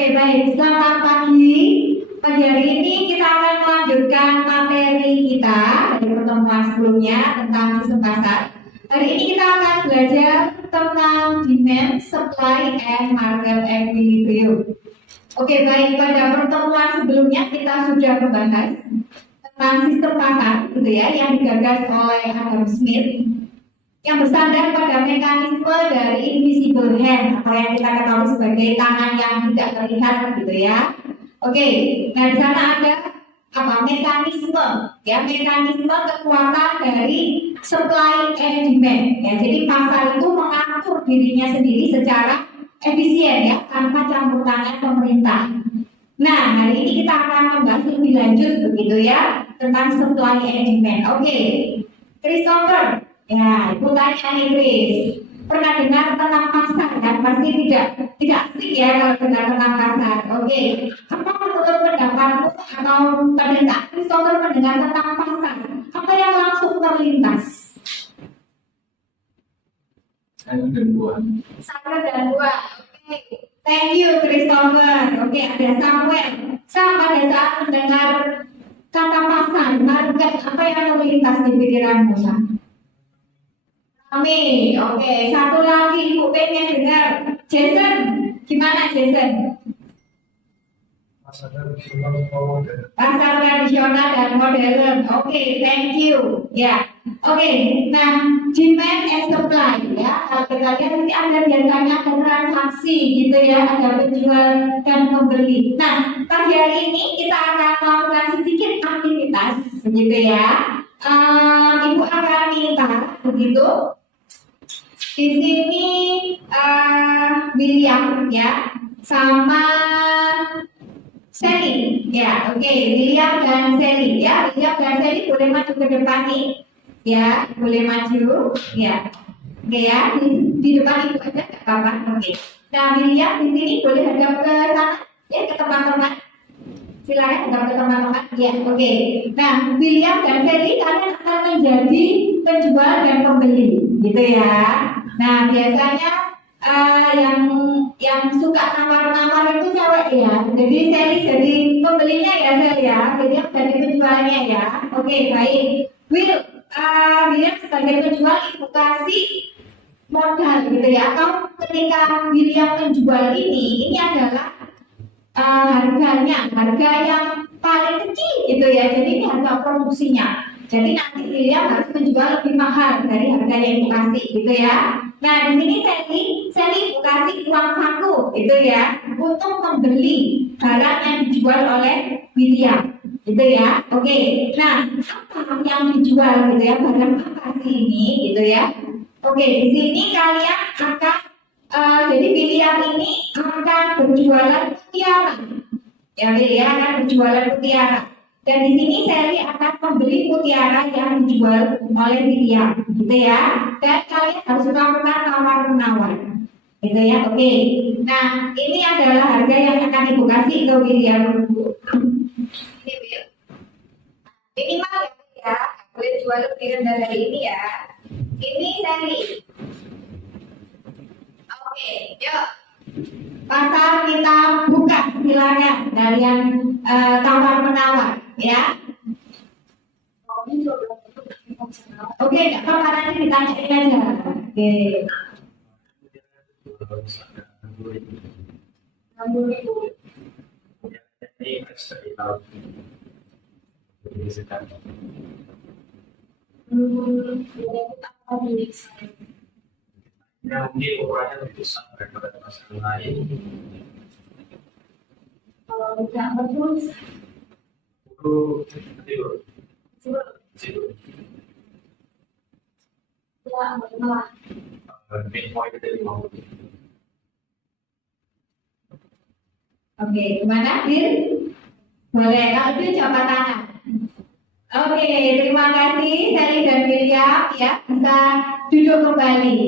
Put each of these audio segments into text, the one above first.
Oke, baik. Selamat pagi. Pagi hari ini kita akan melanjutkan materi kita dari pertemuan sebelumnya tentang sistem pasar. Hari ini kita akan belajar tentang demand, supply, and market equilibrium. Oke, baik. Pada pertemuan sebelumnya kita sudah membahas tentang sistem pasar, gitu ya, yang digagas oleh Adam Smith, yang bersandar pada mekanisme dari invisible hand atau yang kita ketahui sebagai tangan yang tidak terlihat, gitu ya. Oke, nah di sana ada apa mekanisme, ya, mekanisme kekuatan dari supply and demand, ya. Jadi pasar itu mengatur dirinya sendiri secara efisien, ya, tanpa campur tangan pemerintah. Nah, hari ini kita akan membahas lebih lanjut, begitu ya, tentang supply and demand. Oke, Christopher. Ya, itu tanya nih Chris. Pernah dengar tentang pasar kan? Pasti tidak asik ya kalau dengar tentang pasar. Oke, apa menurut pendapatmu atau pada saat Christopher mendengar tentang pasar, apa yang langsung terlintas? Satu dan dua. Satu dan dua. Oke, thank you Christopher. Oke, ada Samuel. Pada saat mendengar kata pasar, market, apa yang terlintas di pikiranmu, Sam? Amin. Oke, satu lagi Ibu pengen dengar Jason. Gimana Jason? Pasar tradisional. Pasar tradisional dan modern. Oke, thank you. Ya. Oke, nah demand and supply, ya. Kalau kita lihat nanti ada biasanya ada transaksi gitu ya, ada penjual dan pembeli. Nah, pagi hari ini kita akan melakukan sedikit aktivitas, begitu ya. Ibu akan minta begitu. Di sini William, ya, sama Sally, ya. Oke, William dan Sally, ya. William dan Sally boleh maju ke depan nih, ya, boleh maju, ya. Oke ya, di depan ibu aja nggak apa-apa. Oke. Nah, William di sini boleh hadap ke sana, ya, ke teman-teman. Silakan hadap ke teman-teman. Ya, oke. Nah, William dan Sally kalian akan menjadi penjual dan pembeli, gitu ya. Nah, biasanya yang suka nawar-nawar itu cewek ya. Jadi Sally jadi pembelinya ya, Sally ya. William jadi penjualnya ya. Oke, baik. William sebagai penjual ibu kasih modal gitu ya. Atau ketika William menjual ini adalah harga yang paling kecil gitu ya. Jadi ini harga produksinya. Jadi nanti William harus menjual lebih mahal dari harga yang dikasih gitu ya. Nah, di sini Sally kasih uang saku gitu ya untuk membeli barang yang dijual oleh William gitu ya. Oke. Nah, apa yang dijual gitu ya? Barang apa sih ini gitu ya? Oke, di sini kalian akan jadi William ini akan berjualan mutiara. Ya, William akan berjualan mutiara. Dan di sini Sally akan membeli mutiara yang dijual oleh William, gitu ya. Dan kalian harus melakukan tawar-menawar, gitu ya. Oke. Nah, ini adalah harga yang akan ibu kasih ke William. Ini Will. Minimal ya, boleh jual lebih rendah dari ini ya. Ini Sally. Oke, yuk. Pasar kita buka, silakan kalian tawar-menawar, ya. Oke, nggak apa-apa, nanti ditanyain aja. Oke. 60.000. Yang di ukurannya lebih besar daripada pasar lain. Kalau tidak bagus, ya malah. Oke, gimana, Bil? Boleh, kalau itu coba tangan. Oke, terima kasih Sally dan William, ya, bisa duduk kembali.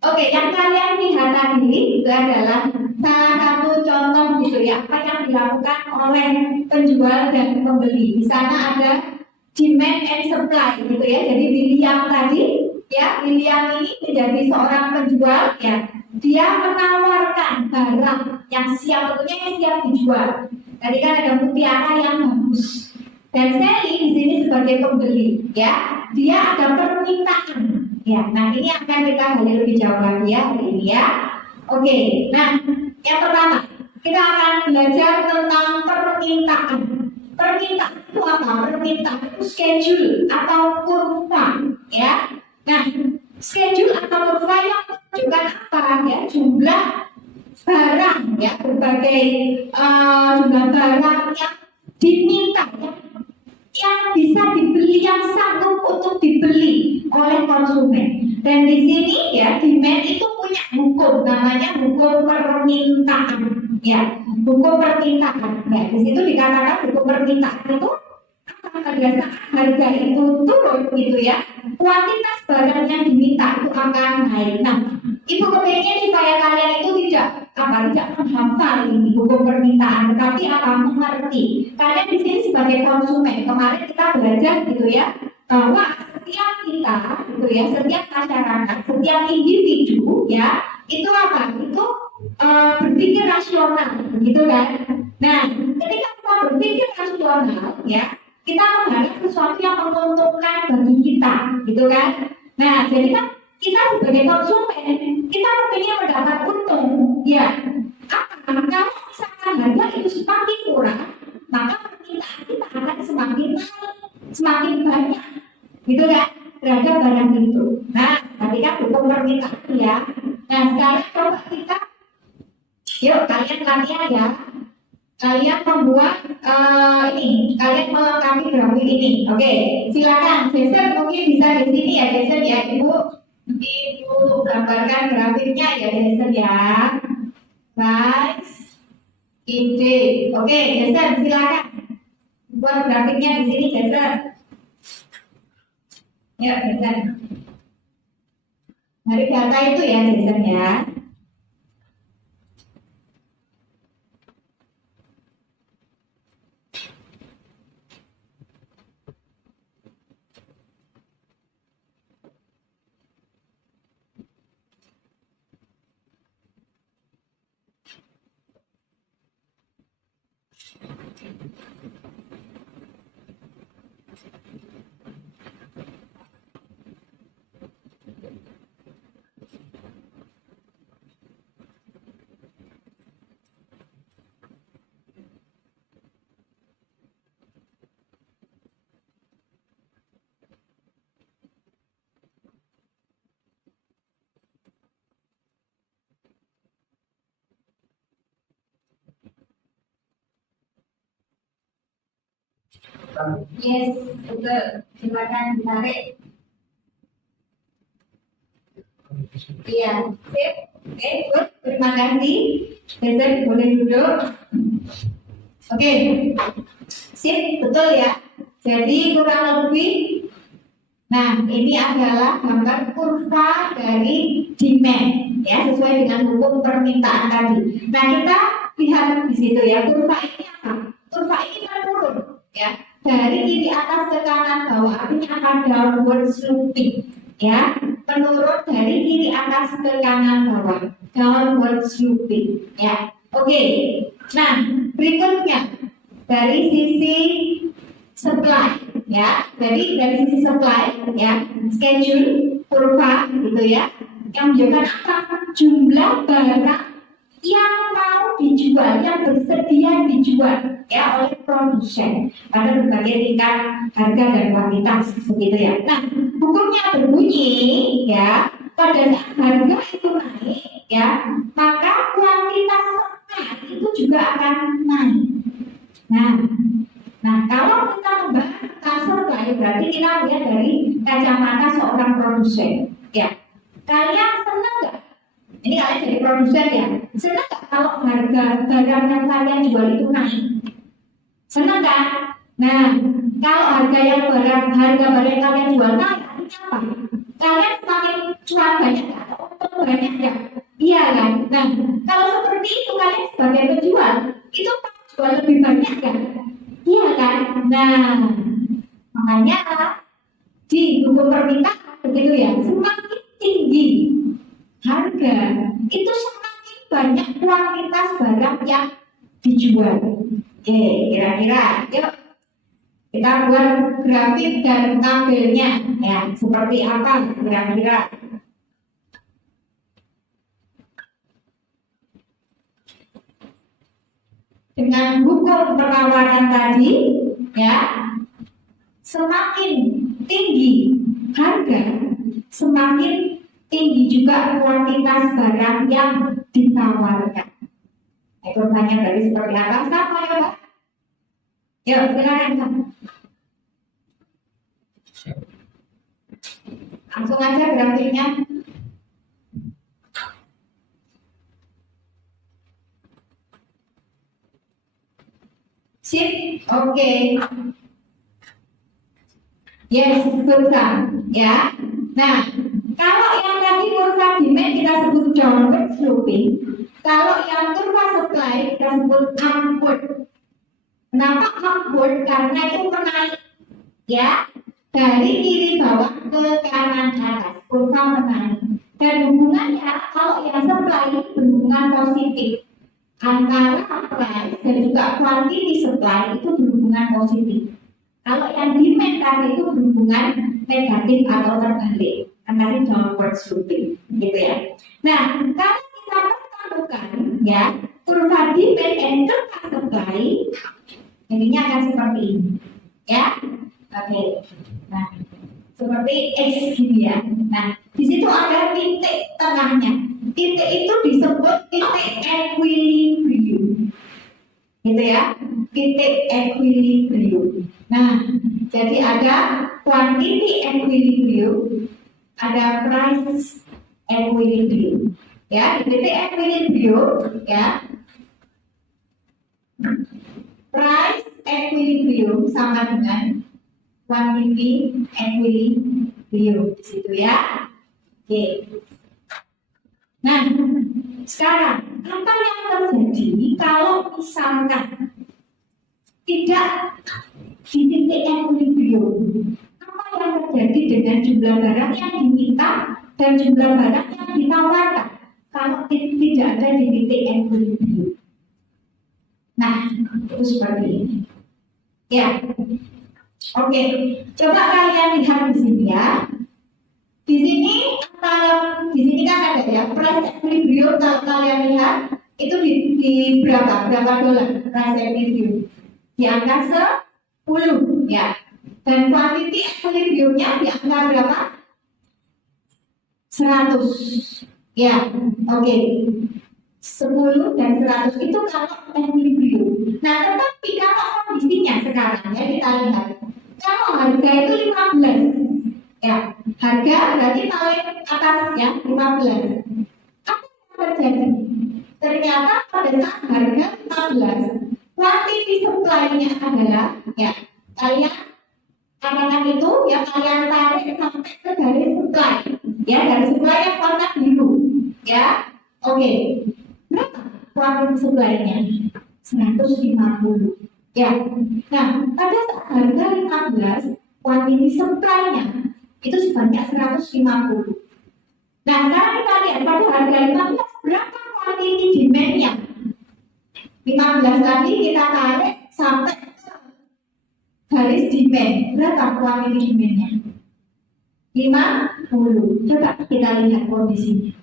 Oke, yang kalian lihat tadi itu adalah salah satu contoh gitu ya, apa yang dilakukan oleh penjual dan pembeli. Di sana ada demand and supply gitu ya. Jadi William tadi, ya, William ini menjadi seorang penjual, ya. Dia menawarkan barang yang siap, tentunya yang siap dijual. Tadi kan ada mutiara yang bagus. Dan Sally di sini sebagai pembeli, ya, dia ada permintaan. Ya, nah ini akan kita gali lebih jauh lagi ya hari ini ya. Oke, nah yang pertama kita akan belajar tentang permintaan. Permintaan itu apa? Permintaan itu schedule atau kurva, ya. Nah, schedule atau kurva yang menunjukkan apa? Ya, jumlah barang, ya, berbagai jumlah barang yang diminta, ya, yang bisa dibeli, yang sanggup untuk dibeli oleh konsumen. Dan di sini ya demand itu punya hukum, namanya hukum permintaan. Ya, hukum permintaan. Ya, di situ dikatakan hukum permintaan itu pada saat harga itu turun gitu ya, kuantitas barang yang diminta itu akan naik. Nah, ibu kepingin supaya kalian itu tidak menghafal ini hukum permintaan, tetapi mengerti. Kalian di sini sebagai konsumen, kemarin kita belajar gitu ya, bahwa setiap kita gitu ya, setiap masyarakat, setiap individu ya, itu itu berpikir rasional, gitu kan? Nah, ketika kita berpikir rasional ya, kita mengharap sesuatu yang menguntungkan bagi kita, gitu kan? Nah, jadi kan kita sebagai konsumen, kita ingin mendapat untung, ya. Kalau misalkan harga itu semakin murah, maka permintaan kita akan semakin naik, semakin banyak, gitu kan? Terhadap barang itu. Nah, tadi kan hukum permintaan ya. Nah, sekarang coba kita, yuk kalian latihan ya. Kalian membuat kalian melengkapi grafik ini. Oke, silakan. Jason mungkin bisa di sini ya, Jason ya, Ibu gambarkan grafiknya ya, Jason ya. Guys, ide. Oke, Jason silakan. Buat grafiknya di sini, Jason. Yuk, Jason. Dari data itu ya, Jason ya. Yes, betul. Silakan ditarik. Iya, sip. Oke, good. Terima kasih. Jason boleh duduk. Oke, sip, betul ya. Jadi kurang lebih, nah ini adalah gambar kurva dari demand, ya, sesuai dengan hukum permintaan tadi. Nah kita lihat di situ ya, kurva ini apa? Kurva ini menurun, ya. Dari kiri atas ke kanan bawah, artinya akan downward sloping, ya, menurun dari kiri atas ke kanan bawah, downward sloping, ya. Oke, nah berikutnya dari sisi supply, ya, dari sisi supply, ya, schedule kurva gitu ya, yang menunjukkan apa? Jumlah barang yang mau dijual, yang bersedia dijual ya oleh produsen pada berbagai tingkat harga dan kualitas begitu ya. Nah, hukumnya berbunyi ya, pada saat harga itu naik ya, maka kuantitas supply itu juga akan naik. Nah, kalau kita membahas tentang supply, berarti kita lihat dari kacamata seorang produsen ya. Kalian senang nggak? Ini kalian jadi produsen ya, senang nggak kalau harga barang yang kalian jual itu naik? Senang kan? Nah, kalau harga barang yang kalian jual naik, artinya apa? Kalian semakin cuan banyak atau untung banyak ya? Iya kan? Nah, kalau seperti itu kalian sebagai penjual itu jual lebih banyak kan? Iya kan? Nah, makanya di hukum permintaan begitu ya, semakin tinggi harga itu semakin banyak kuantitas barang yang dijual. Oke, kira-kira yuk kita buat grafik dan tabelnya ya, seperti apa kira-kira. Dengan hukum penawaran tadi ya, semakin tinggi harga, semakin tinggi juga kuantitas barang yang ditawarkan. Pertanyaan tadi seperti apa? Sama ya Pak? Yuk silakan Pak. Langsung aja grafiknya. Sip, oke. Yes, kurva ya. Nah, kalau yang tadi kurva demand kita sebut downward sloping, kalau yang kurva supply kita sebut upward. Kenapa upward? Karena itu menaik ya, dari kiri bawah ke kanan atas, kurva menaik. Dan hubungannya kalau yang supply berhubungan positif antara price dan juga quantity supply itu berhubungan positif. Kalau yang demand tadi itu berhubungan negatif atau terbalik, antara downward sloping, gitu ya. Nah, kalau kita pertemukan ya kurva demand dan kurva supply, jadinya akan seperti ini, ya. Oke. Nah, seperti X gini ya. Nah, di situ ada titik tengahnya. Titik itu disebut titik equilibrium, gitu ya, titik equilibrium. Nah, jadi ada quantity equilibrium, ada price equilibrium, ya. Di titik equilibrium, ya, price equilibrium sama dengan quantity equilibrium di situ ya. Oke. Nah, sekarang apa yang terjadi kalau misalkan tidak di titik equilibrium? Apa yang terjadi dengan jumlah barang yang diminta dan jumlah barang yang ditawarkan kalau tidak ada di titik equilibrium? Nah, itu seperti ini. Ya, oke. Coba kalian lihat di sini ya. Di sini kan ada ya price equilibrium. Kalau kalian lihat itu di berapa dolar price equilibrium? Di angka 10 ya. Dan quantity equilibriumnya di angka berapa? 100 ya. Oke. 10 dan 100 itu kalau equilibrium. Nah, tetapi kalau kondisinya sekarang ya kita lihat, kalau harga itu 15 ya, harga berarti paling atas ya 15. Apa yang terjadi? Ternyata pada saat harga 15, quantity supply-nya adalah ya kalian katakan itu ya kalian tarik sampai ke garis supply ya, garis supply yang warna biru ya. Oke, berapa quantity supply-nya? 150 ya. Nah, pada saat harga 15, quantity supply-nya itu sebanyak 150. Nah, sekarang kita lihat pada harga 15 berapa quantity demand-nya? 15 tadi kita tarik sampai ke garis demand, berapa quantity demand-nya? 50. Coba kita lihat kondisinya.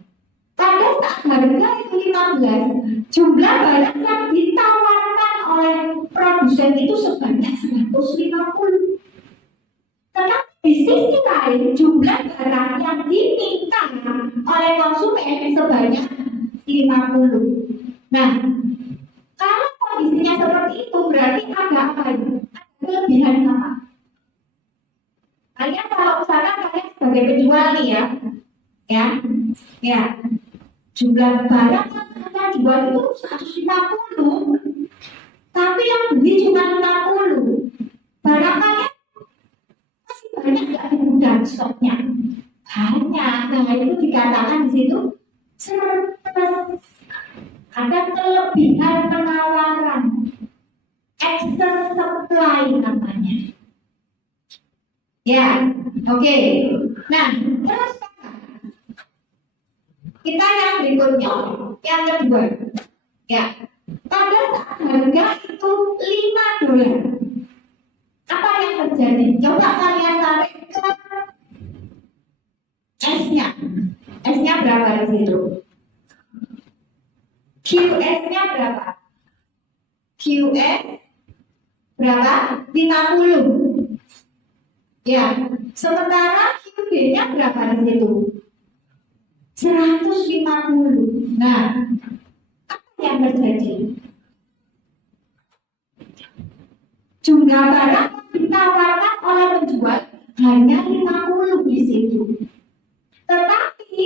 Pada saat harga itu 15, jumlah barang yang ditawarkan oleh produsen itu sebanyak 150. Tetapi di sisi lain jumlah barang yang diminta oleh konsumen sebanyak 50. Nah, kalau kondisinya seperti itu berarti ada apa ini? Ada kelebihan apa? Kalian kalau misalkan kalian sebagai penjual nih ya, jumlah barang yang kalian jual itu 150, tapi yang beli cuma 50. Barang kalian banyak nggak di gudang stoknya? Banyak. Nah, itu dikatakan di situ surplus. Ada kelebihan penawaran, excess supply namanya. Ya, oke. Nah, terus kita yang berikutnya Yang kedua, ya, pada saat harga itu 5 dolar, apa yang terjadi? Coba kalian tarik ke S-nya. S-nya berapa di situ? QS-nya berapa? QS berapa? 50. Ya, sementara QD-nya berapa di situ? 150. Nah, apa yang terjadi? Jumlah barang yang ditawarkan oleh penjual hanya 50 di situ. Tetapi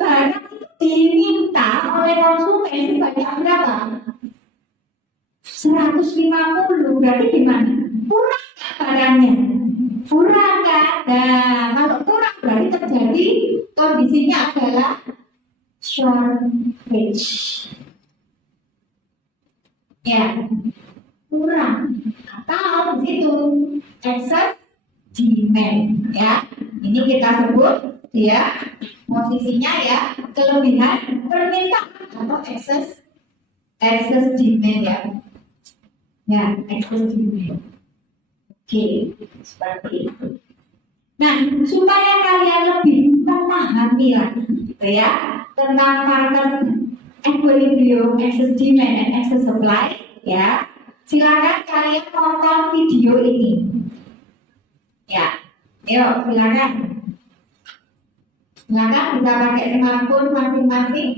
barang itu diminta oleh konsumen sebanyak berapa? 150. Berarti gimana? Kurang nggak barangnya? Kurang kan? Nah, kalau kurang berarti terjadi kondisinya adalah shortage. Ya, kurang atau di situ excess demand, ya. Ini kita sebut dia posisinya ya kelebihan permintaan atau excess demand ya. Ya, excess demand. Oke, seperti itu. Nah, supaya kalian lebih memahami lagi gitu ya tentang market equilibrium, excess demand and excess supply, ya, silakan kalian nonton video ini. Ya, yuk silakan. Silakan bisa pakai smartphone masing-masing.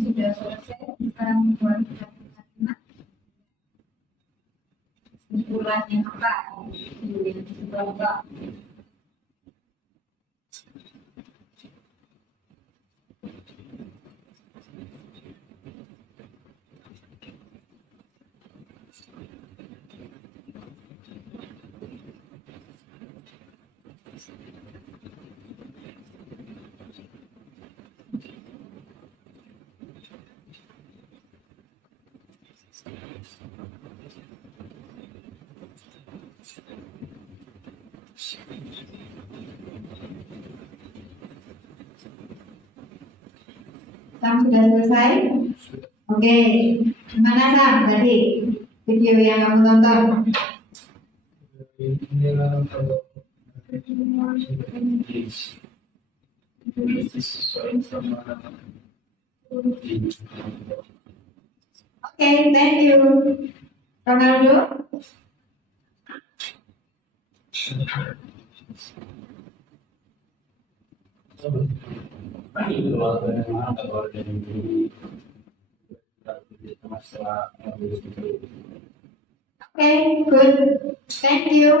Sudah selesai, sekarang membuat kalimat kesimpulannya apa? Coba. Sam sudah selesai? Oke, gimana Sam tadi video yang kamu tonton? Oke, thank you. Ronaldo? Oke, good. Thank you.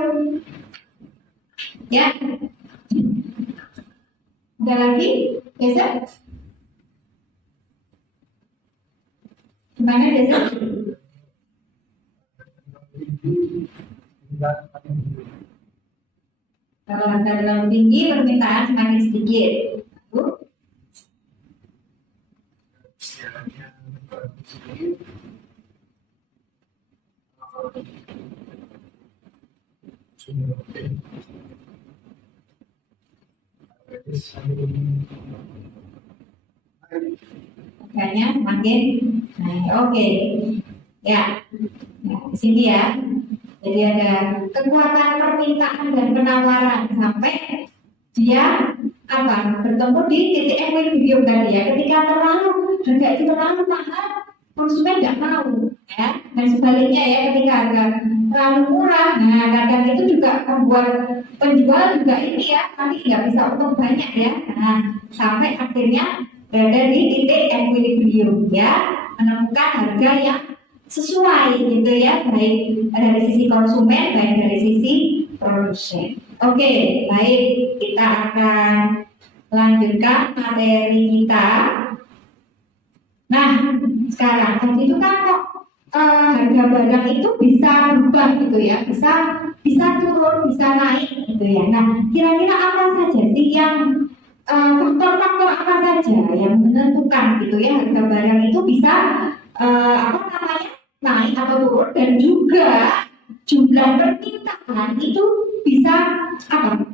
Ya. Ada lagi? Besok? Gimana besok? Kalau harga terlalu tinggi, permintaan semakin sedikit. Harganya semakin naik. Oke. Ya. Nah, di sini ya. Jadi ada kekuatan permintaan dan penawaran sampai dia apa bertemu di titik equilibrium tadi ya. Ketika harga itu terlalu mahal, konsumen nggak mau ya. Dan sebaliknya ya, ketika harga terlalu murah, nah kadang itu juga membuat penjual juga ini ya nanti nggak bisa untung banyak ya. Nah sampai akhirnya berada di titik equilibrium ya, menemukan harga yang sesuai gitu ya, baik dari sisi konsumen, baik dari sisi produsen. Oke, baik, kita akan lanjutkan materi kita. Nah, sekarang tadi itu kan kok harga barang itu bisa berubah gitu ya, bisa turun, bisa naik gitu ya. Nah, kira-kira apa saja sih yang faktor-faktor apa saja yang menentukan gitu ya harga barang itu bisa apa namanya naik atau turun, dan juga jumlah permintaan itu bisa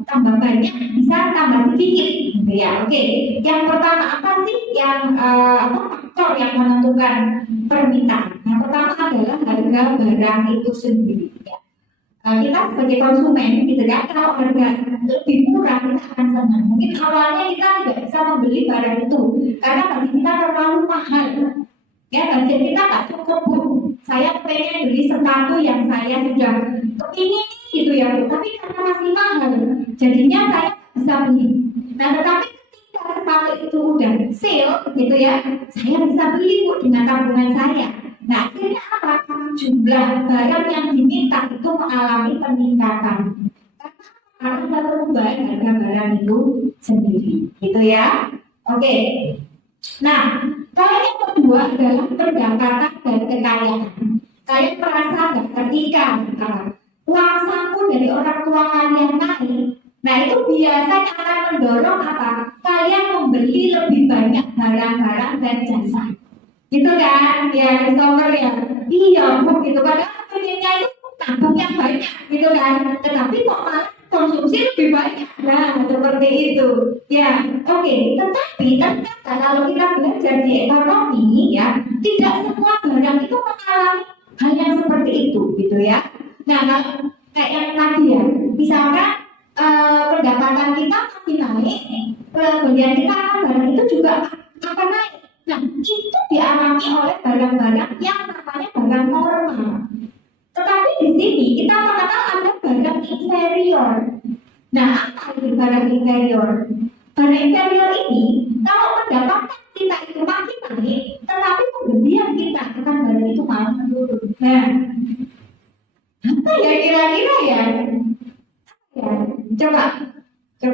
tambah banyak, bisa tambah sedikit, gitu ya. Oke, yang pertama apa sih yang faktor yang menentukan permintaan? Yang pertama adalah harga barang itu sendiri. Ya. Kita sebagai konsumen, gitu kan, kalau harga lebih murah kita akan senang. Mungkin awalnya kita tidak bisa membeli barang itu karena bagi kita terlalu mahal. Ya, budget kita nggak cukup, Bu. Saya pengen beli sepatu yang saya sudah kepingin gitu ya, Bu. Tapi karena masih mahal, jadinya saya nggak bisa beli. Nah, tetapi ketika sepatu itu udah sale, gitu ya, saya bisa beli, Bu, dengan tabungan saya. Nah, akhirnya apa? Jumlah barang yang diminta itu mengalami peningkatan. Karena ada perubahan harga barang itu sendiri, gitu ya. Oke. Nah, kalau yang kedua adalah pendapatan dan kekayaan. Kalian merasa nggak ketika uang saku dari orang tua kalian naik, nah itu biasanya akan mendorong apa? Kalian membeli lebih banyak barang-barang dan jasa. Gitu kan? Ya, contoh ya. Iya, Bu, gitu. Padahal pengennya itu tabung yang banyak, gitu kan? Tetapi kok malah konsumsi lebih banyak. Nah, seperti itu. Ya, oke. Tetapi ternyata kalau kita belajar di ekonomi, ya, tidak semua barang itu mengalami hal yang seperti itu, gitu ya. Nah, kayak yang tadi ya, misalkan pendapatan kita makin naik, pembelian kita akan barang itu juga akan naik. Nah, itu dialami oleh barang-barang yang namanya barang normal. Tetapi di sini kita mengenal ada barang inferior. Nah, apa itu barang inferior? Barang inferior ini, kalau pendapatan kita itu makin naik, tetapi pembelian kita akan barang itu malah menurun. Nah, apa ya kira-kira ya? Ya, coba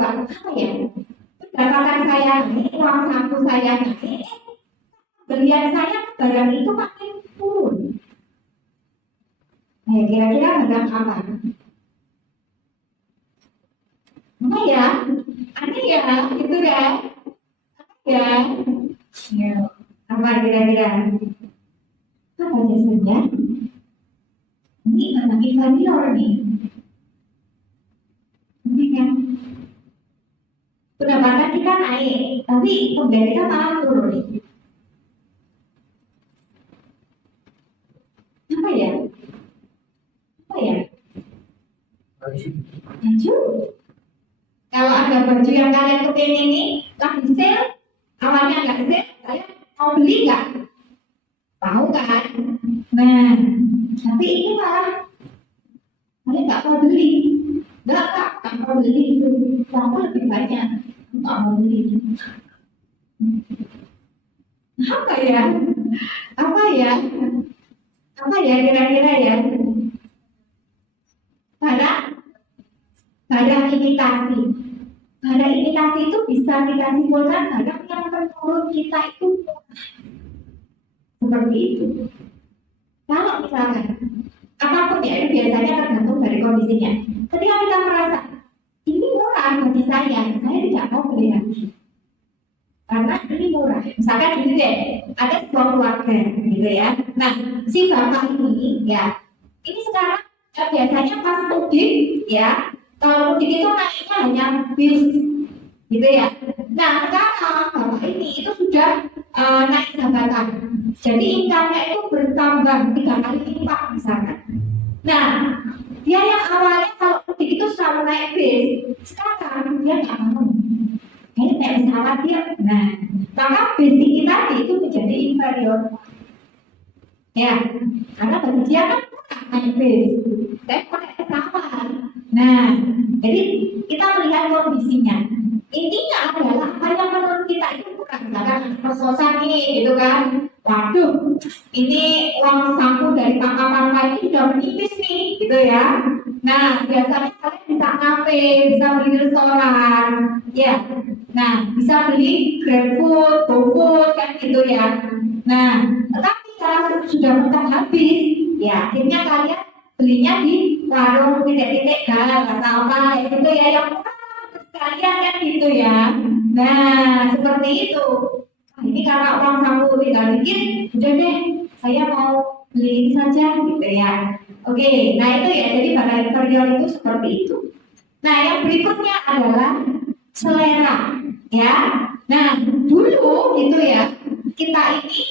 apa ya? Pendapatan saya naik, uang saku saya naik, pembelian saya barang itu makin turun. Nah, kira-kira barang apa? Apa ya? Aneh ya, gitu kan? Ya, apa kira-kira? Apa jasanya? Ini barang inferior nih. Ini kan? Pendapatan kita naik, tapi pembelian kita malah turun. Apa ya? Baju. Kalau ada baju yang kalian kepingin ini lagi sale, awalnya nggak sale, kalian mau beli nggak? Tahu kan? Nah, tapi ini malah kalian nggak mau beli. Nggak mau beli itu. Uangku lebih banyak, nggak mau beli. Apa ya? Apa ya kira-kira ya? Barang imitasi. Barang imitasi itu bisa kita simpulkan barang yang menurut kita itu seperti itu. Kalau misalkan apapun ya, itu biasanya tergantung dari kondisinya. Ketika kita merasa ini murah bagi saya tidak mau beli lagi. Karena ini murah. Misalkan gini deh, ada sebuah keluarga gitu ya. Nah, si bapak ini ya, ini sekarang biasanya pas mudik ya, kalau mudik itu naiknya hanya bis gitu ya. Nah, sekarang bapak ini itu sudah naik jabatan. Jadi income-nya itu bertambah 3 kali lipat misalkan. Nah, dia yang awalnya kalau mudik itu selalu naik bis, sekarang dia nggak mau. Ini naik pesawat dia. Nah, maka bis ini tadi itu menjadi inferior. Ya, karena bagi dia kan naik bis, saya pakai pesawat. Nah, jadi kita melihat kondisinya. Intinya adalah apa yang menurut kita itu bukan misalkan kos-kosan nih, gitu kan. Waduh, ini uang saku dari pangkal-pangkal ini sudah menipis nih, gitu ya. Nah, biasanya kalian bisa kafe, bisa beli restoran, ya. Nah, bisa beli GrabFood, GoFood, kan gitu ya. Nah, tetapi kalau sudah mentok habis, ya akhirnya kalian belinya di warung titik-titik gal atau apa gitu ya, yang murah kalian kan gitu ya. Nah, seperti itu. Nah, ini karena uang saku tinggal dikit, udah deh, saya mau beli ini saja gitu ya. Oke, nah itu ya, jadi pada inferior itu seperti itu. Nah, yang berikutnya adalah selera, ya. Nah, dulu gitu ya, kita ini